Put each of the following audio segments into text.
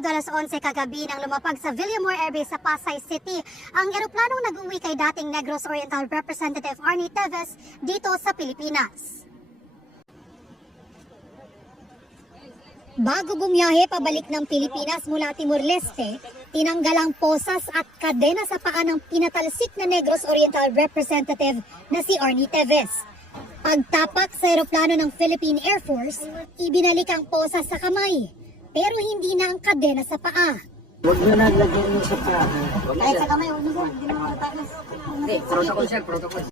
pasado alas 11 kagabi nang lumapag sa Villamor Airbase sa Pasay City ang eroplanong nag-uwi kay dating Negros Oriental Representative Arnie Teves dito sa Pilipinas. Bago bumiyahe pabalik ng Pilipinas mula Timor-Leste, tinanggal ang posas at kadena sa paa ng pinatalsik na Negros Oriental Representative na si Arnie Teves. Pagtapak sa eroplano ng Philippine Air Force, ibinalik ang posas sa kamay, pero hindi na ang kadena sa paa. Huwag nyo na lagyan nyo sa paa. Kahit sa kamay, huwag nyo, hindi naman matagas. Hindi, protocol sir, protocol.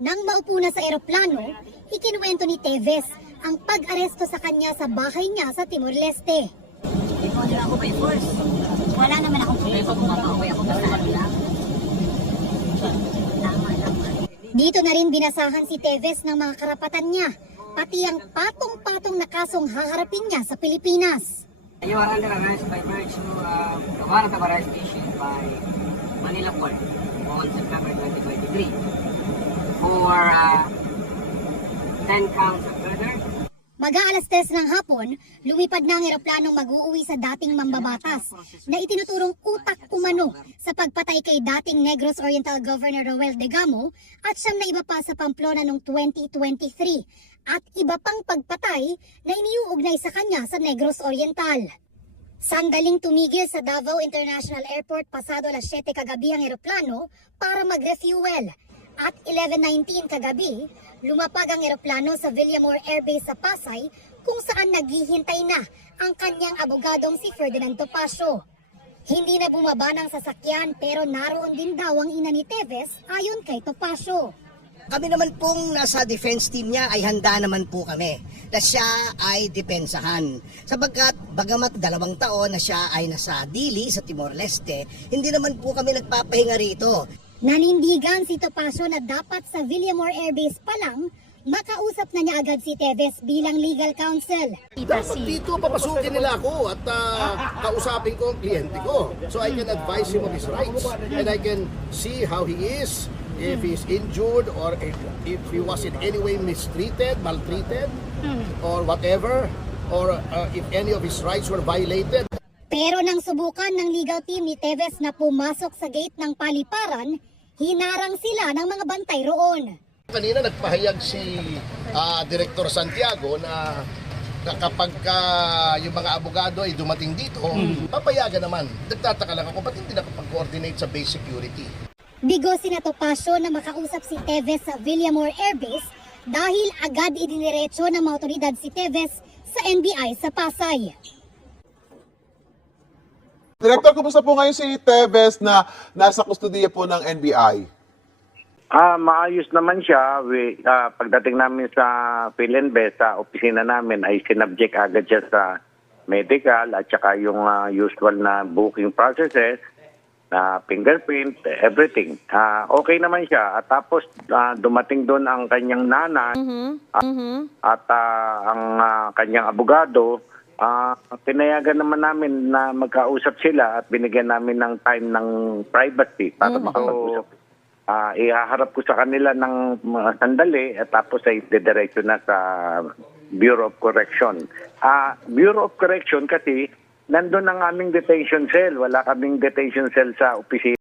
Nang maupo na sa eroplano, ikinuwento ni Teves ang pag-aresto sa kanya sa bahay niya sa Timor-Leste. Hindi ko nila ako by force. Wala naman akong May pagmamaway ako basta lang. Tama. Dito na rin binasahan si Teves ng mga karapatan niya, pati ang patong-patong na kasong haharapin niya sa Pilipinas. You are under arrest by virtue of the warrant of arrest issued by Manila Court on September 2023 for 10 counts of murder. Mag-aalas 3 ng hapon, lumipad na ang eroplanong mag-uuwi sa dating mambabatas na itinuturong utak umano sa pagpatay kay dating Negros Oriental Governor Roel Degamo at siyang naiba pa sa Pamplona noong 2023 at iba pang pagpatay na iniuugnay sa kanya sa Negros Oriental. Sandaling tumigil sa Davao International Airport pasado alas 7 kagabi ang eroplano para mag-refuel. At 11:19 kagabi, lumapag ang eroplano sa Villamor Airbase sa Pasay kung saan naghihintay na ang kanyang abogadong si Ferdinand Topacio. Hindi na bumaba ng sasakyan pero naroon din daw ang ina ni Teves ayon kay Topacio. Kami naman pong nasa defense team niya ay handa naman po kami na siya ay depensahan. Sapagkat bagamat 2 taon na siya ay nasa Dili sa Timor-Leste, hindi naman po kami nagpapahinga rito. Nanindigan si Topacio na dapat sa Villamor Airbase pa lang, makausap na niya agad si Teves bilang legal counsel. Dapat dito papasukin nila ako at kausapin ko ang kliyente ko. So I can advise him of his rights and I can see how he is, if he's injured or if he was in any way mistreated, maltreated or whatever, or if any of his rights were violated. Pero nang subukan ng legal team ni Teves na pumasok sa gate ng paliparan, hinarang sila ng mga bantay roon. Kanina nagpahayag si Director Santiago na kapag yung mga abogado ay dumating dito, papayagan naman. Nagtataka lang ako, ba't hindi nakapag-coordinate sa base security? Bigo sina Topacio na makausap si Teves sa Villamor Airbase dahil agad idiniretso ng mga otoridad si Teves sa NBI sa Pasay. Director, kumusta po ngayon si Teves na nasa kustudiya po ng NBI? Maayos naman siya. Pagdating namin sa PhilNB, sa opisina namin, ay sinubject agad siya sa medical at saka yung usual na booking processes, fingerprint, everything. Okay naman siya. At tapos dumating doon ang kanyang nanay at ang kanyang abogado. Pinayagan naman namin na magkausap sila at binigyan namin ng time ng privacy para makapag-usap. Ihaharap ko sa kanila ng mga sandali at tapos ay didiretso na sa Bureau of Correction. Bureau of Correction kasi nandun ang aming detention cell. Wala kaming detention cell sa opisina.